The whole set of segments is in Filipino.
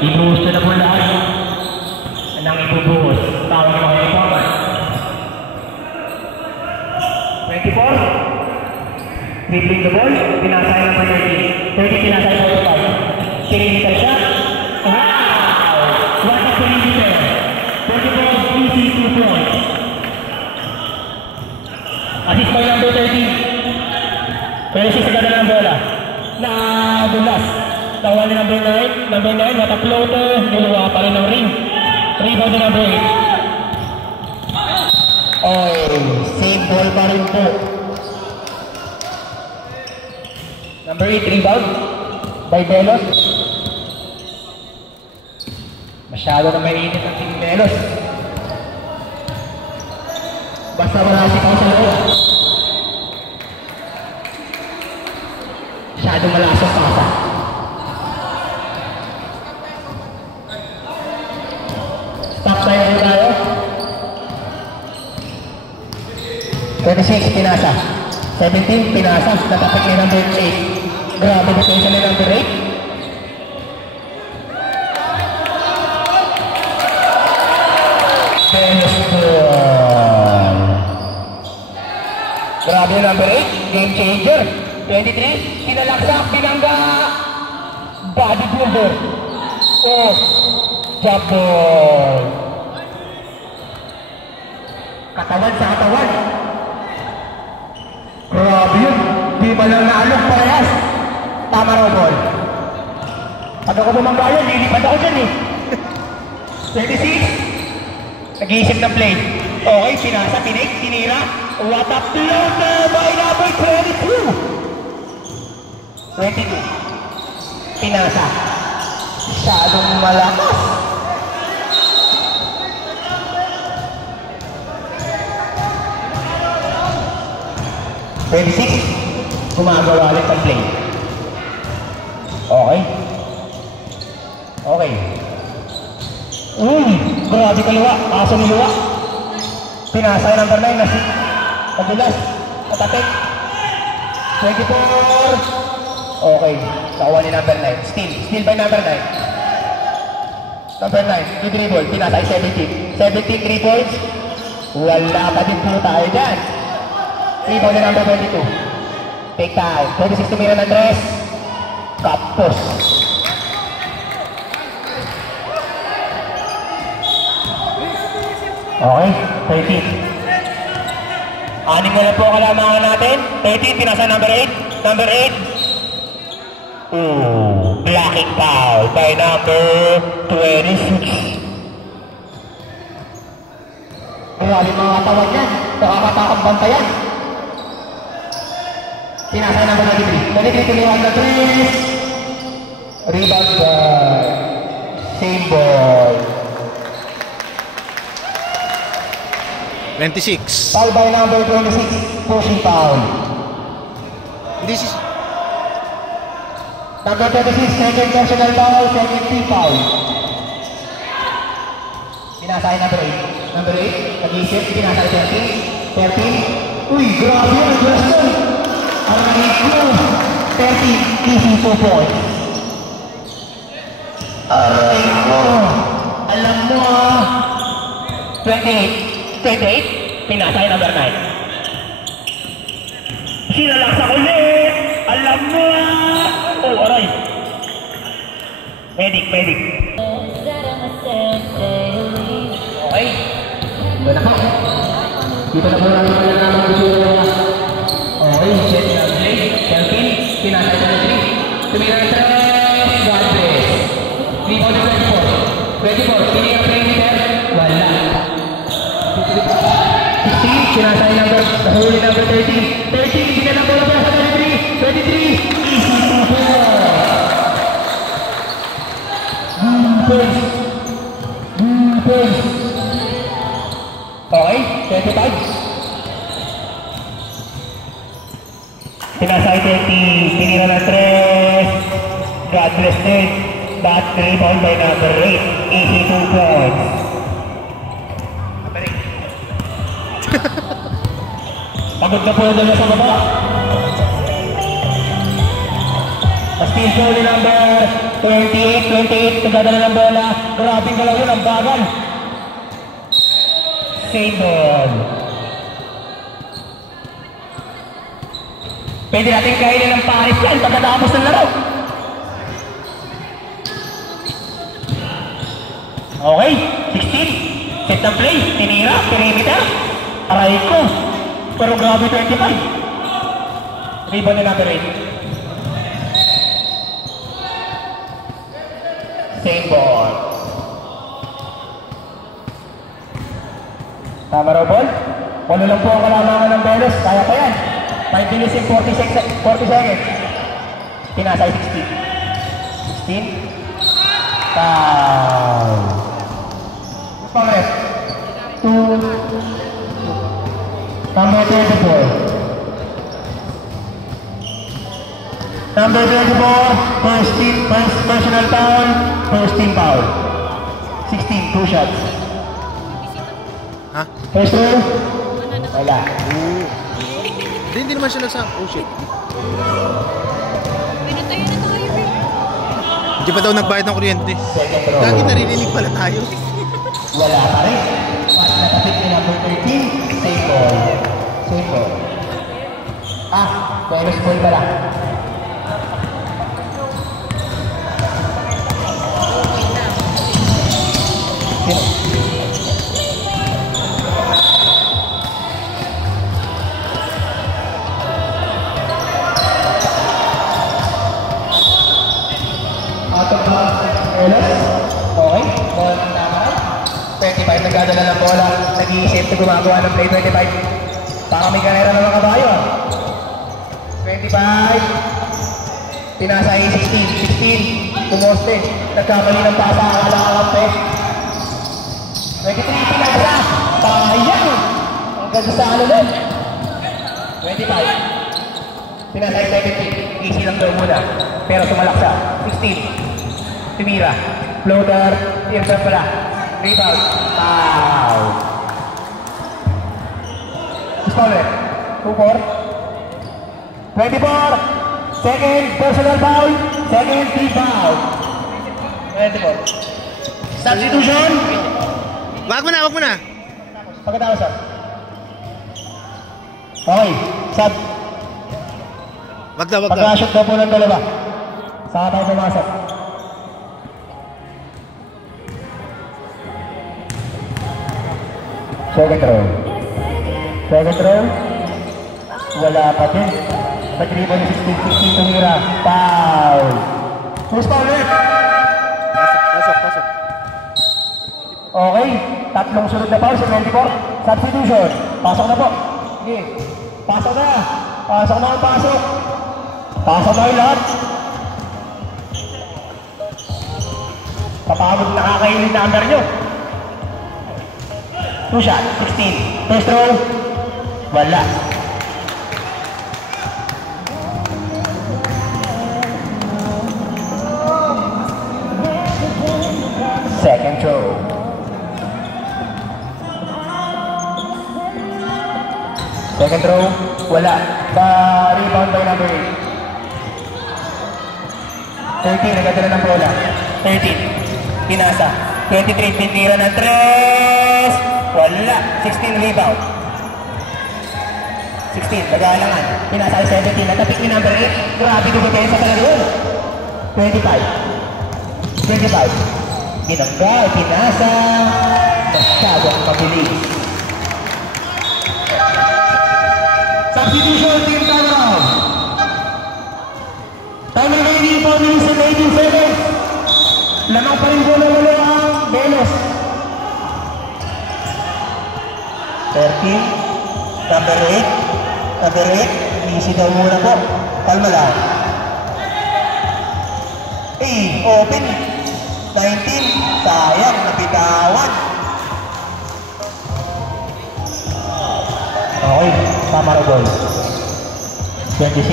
Ibuhos na po lahat. Nang ibubuhos. Tawag mo kayo po. 24. Dribbling the ball. Pinasay ng 30. 30 pinasay ng 45. Perimeter shot. Wow! What a perimeter. 44 easy 2 points. Assist by number 13. Pero si sagada ng bola. Na dulas. Tawa ni number 9. Number 9, what a floater. Niluwa pa rin ng ring. Rebound ni number 8. Oh, same ball pa rin po. Number 8, rebound. By Belos. Masyado na mainit ang Team Belos. Basta wala si Pao sa loob. Masyadong malasok pasa. Stop tayo rin tayo. 26, pinasa. 17, pinasa. Natapik ni number 8. Grabe detention ni number 8. Belos ball. Grabe number 8. Game changer. 23, sinalaksak, binangga. Bodybuilder. Oh, jump ball. Katawan sa katawan. Grabe yun. Di ba lang naalok parehas? Tama raw ball. Pag ako bumangga yun, lilipad ako dyan eh. 26, nag-iisip ng play. Okay, pinasa, tinik, tinira. What a floater by number 22. 22. Pinasa. Masyadong malakas. Gumagawa ulit ang play. Okay. Okay. Grabe kaliwa. Aso ni Luwa. Pinasa number 9 na si Padulas. Patapik. 24. Okay. Nakuha ni number 9. Steal by number 9. Number 9. Good dribble. Pinasa ay 17. 17 3 points. Wala pa din po tayo dyan. Rebound ni number 22. Take time. 26 to Miran Andres. Kapos. Okay, 13. Anim na lang po kalamangan natin. 13, pinasa number 8. Number 8. Blocking foul by number 26. Grabe mga katawan yan. Nakakatakang bantayan. Pinasa number 23. 23 tuliwan na 3. Rebound by same ball. 26. Foul by number 26. Pushing foul. This is number 26. Second personal foul. Second team foul. Pinasa ay number 8. Number 8. Nag-isip. Pinasa ay 13. 13. Uy, grabe yung Justin. Aray ko. 13. Easy 2 points. Aray ko. Alam mo ah. 28. 28. Pinasa ay number 9. Sinalaksak ulit. Alam mo ah. Oh, aray. Medic. Okay. Dito na po. Dito na po namin naman ang issue. Okay, set na play. 13. Pinasa ay 23. Tumira ng 3. God bless. 3 on the 24. 24. Pili ang perimeter. Wala. 16. Pinasa ay number 13. 13. Hindi na bola para sa 23. 23. Easy to four. Okay, 25. Pinasa ay 30. Pinira ng 3. God bless din. That rebound by number 8. Easy 2 points. Pagod na po na dala sa baba. Steal goal ni number 28, nagdadala ng bola. Grabing galaw yun, ang bagal. Save ball. Pwede natin kainin ng paris yan pagkatapos ng laro. Okay, 16. Set ng play, tinira, perimeter. Aray ko. Pero grabe 25. Rebound na number 8. Same ball. Tama raw ball. Puno lang po ang kalamangan ng Velos. Kaya pa yan. 5 minutes and 40 seconds. Pinasay 16. 16. Foul. Pangres. 2. Number 24. Number 24, first personal foul, first team foul. 16, 2 shots. Ha? First row, wala. Hindi naman siya nasa... Oh shit. Hindi pa daw nagbayad ng kuryente. Second row. Lagi naririnig pala tayo. Wala pa rin. Mas nakapit ni number 13, save ball. Save ball. Bonus ball pala. Out of Velos. Okay. Ball ng tama. 25 nagdadala ng bola. Nag-iisip na gumagawa ng play 25. Parang may kanera na ng kabayo. 25. Pinasay 16. Pumoste. Nagkamali ng pasa. Akala kakampi. 23. Pinasa. Sayang. Ang ganda sa ano nun. 25. Pinasay 17. Easy lang daw muna. Pero sumalak siya. 16. Tumira. Floater. Teardown pala. Rebound. Foul. Scorer. 2-4. 24. Second personal foul. Second team foul. 24. Substitution. Wag mo na. Pagkatapos sir. Okay. Sub. Wag daw. Pag-shoot daw po ng dalawa. Saka tayo pumasok. Second row. Wala pa din. Nag-rebound ni 16 tumira. Foul. Who's foul ulit? Pasok. Okay. Tatlong sunod na foul sa 24. Substitution. Pasok na po. Sige. Pasok na ang pasok. Pasok na yung lahat. Kapagod nakakainin na number nyo. 2 shot, 16. First row, wala. Second row. Second row, wala. Rebound by number 8. 13, nagdadala ng bola. 13, pinasa. 23, tinira ng 3. Wala. 16 rebound. 16, nag-aalangan. Pinasa 17, natapik ni number 8. Grabe dumating sa talaga. 25. Ginangga, pinasa. Masyadong mabilis. Substitution, team timeout. Time remaining 4 minutes and 18 seconds. Lamang pa rin po na wala ang Velos. 13, number 8, easy daw muna po, kalma lang. Open, 19, sayang, napitawan. Okay, tama na ball. 26,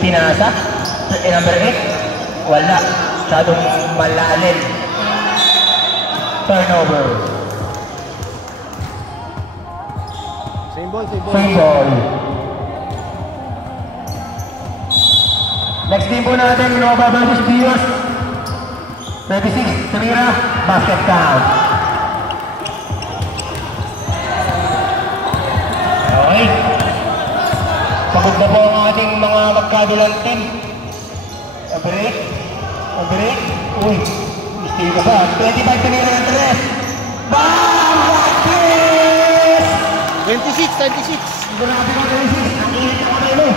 pinasa, number 8, wala, masyadong malalim. Turnover. Same ball. Next team po natin, Innova versus Bios. 26, tumira, basket count. Okay. Pagod na po ang ating mga magkabilang team. Break. Break. Uy. Steal ka ba? 25 tumira ng 3. Bam! Bakit? 26. Grabe ka 26. Ang init na kamay mo.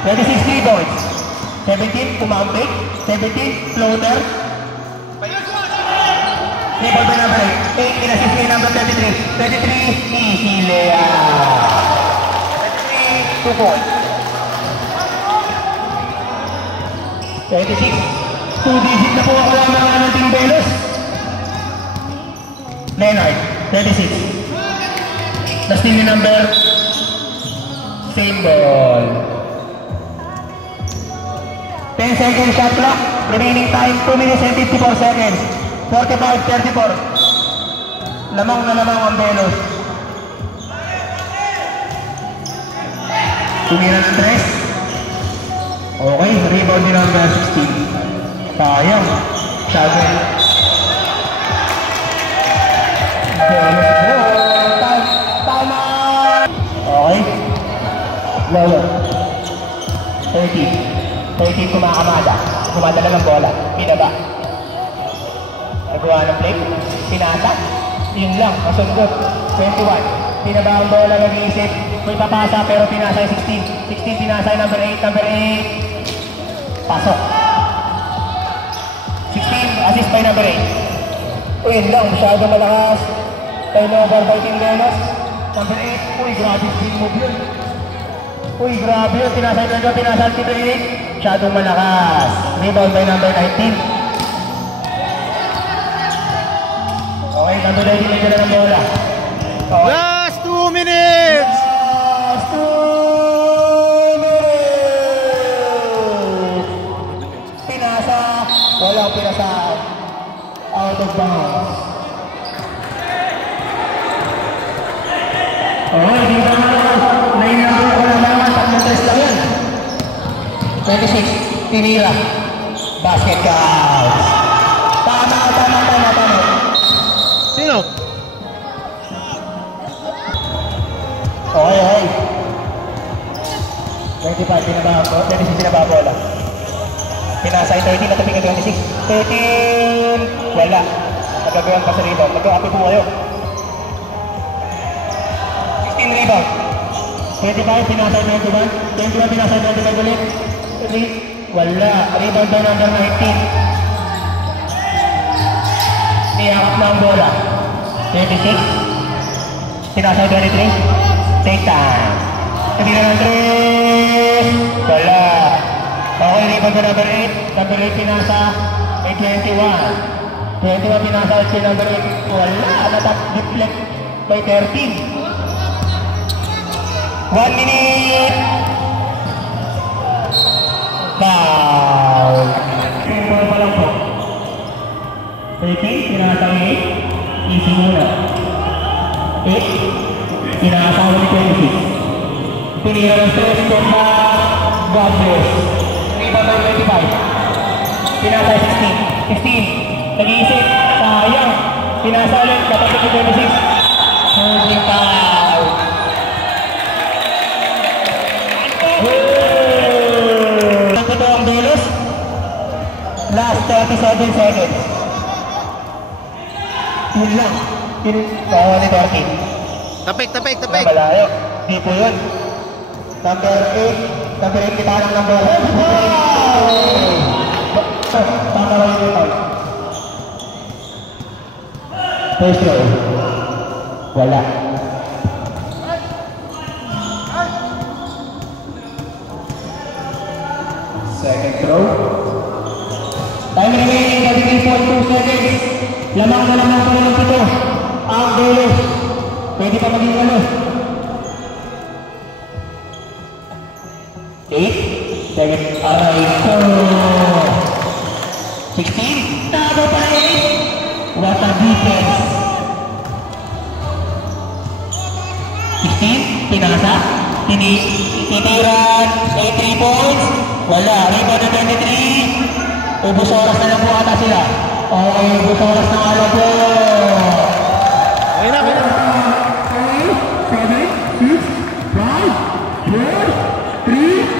26 3 points. 17 pumampik. 17 floater. Rebound by number 8. 8 in-assist kay number 33. 33 easy layup. 33 2 points. 26 2-digit na po ako lang ng ating Belos. Leonard 36. Last team number same ball. 10 seconds shot clock. Remaining time 2 minutes and 54 seconds. 45-34. Lamang na lamang ang Belos. Tumira ng 3. Okay, rebound din number 16. Sayang. 7. Tama! Okay. Lower. 13 kumakamada. Kumadala ng bola. Pinaba. Nagawa ng play. Pinata. Yun lang. Masundot. 21. Pinaba ang bola. Nag-iisip. May papasa pero pinasa yung 16. 16 pinasa yung number 8. Number 8. Pasok. 16. Assist by number 8. Uy, yun lang. Masyado malakas. Turnover by Team Lenos. Number 8. Uy, grabe spin move yun. Uy, grabe yun. Pinasa yung number 8. Masyadong malakas. Rebound by number 19. Okay, number 19 may gana ng bola. Okay. Last 2 minutes! Last 2 minutes! Pinasa. Walang pinasa. Out of bounds. Okay, dito naman. 9 number ko naman. Tatlong test lang yan. 26, tinira. Basket count. Tama. Sino? Okay. 25, pinaba bola. Pinasa yung 13, nataping ka 26. 13, wala. Nagagawan pa sa rebound. Nagkakapi po kayo. 16 rebound. 25, pinasa yung 21. 21, pinasa yung 25 ulit. Wala. Rebound by number 19. Niyakap na ang bola. 26. Pinasa 23. Take time. Kanina ng 3. Wala. Okay, rebound by number 8. Number 8 pinasa. May 21. 21 pinasa si number 8. Wala. Natap deflect by 13. 1 minute. Foul. Simple pa lang po. 13, pinasa 8. Easy muna. 8, pinasa ulit 26. Pinira ng 3 na God bless. Rebound by 25. Pinasa 16. 16. Nag-iisip. Sayang. Pinasa ulit. Kapag 26. Holding foul. Ito ang Belos. Last 37 seconds. Yun lang. Bawa ni Dorky. Tapik. Malayo. Di po yun. Number 8. Number 8 kitarang ng bola. Tama lang yung out. First row. Wala. Second throw. Time remaining 33.2 seconds. Lamang na lamang pa rin ang pito. Ang Belos. Pwede pa maging ano. 8. Second. Aray ko. 16. Tago pa rin. What a defense. 16. Pinasa. titiran, 3 points. Wala, rebound na 23. Ubus oras na lang po ata sila. Okay, ubus oras na nga lang po. Okay na, okay na. 7, 6, 5, 4, 3,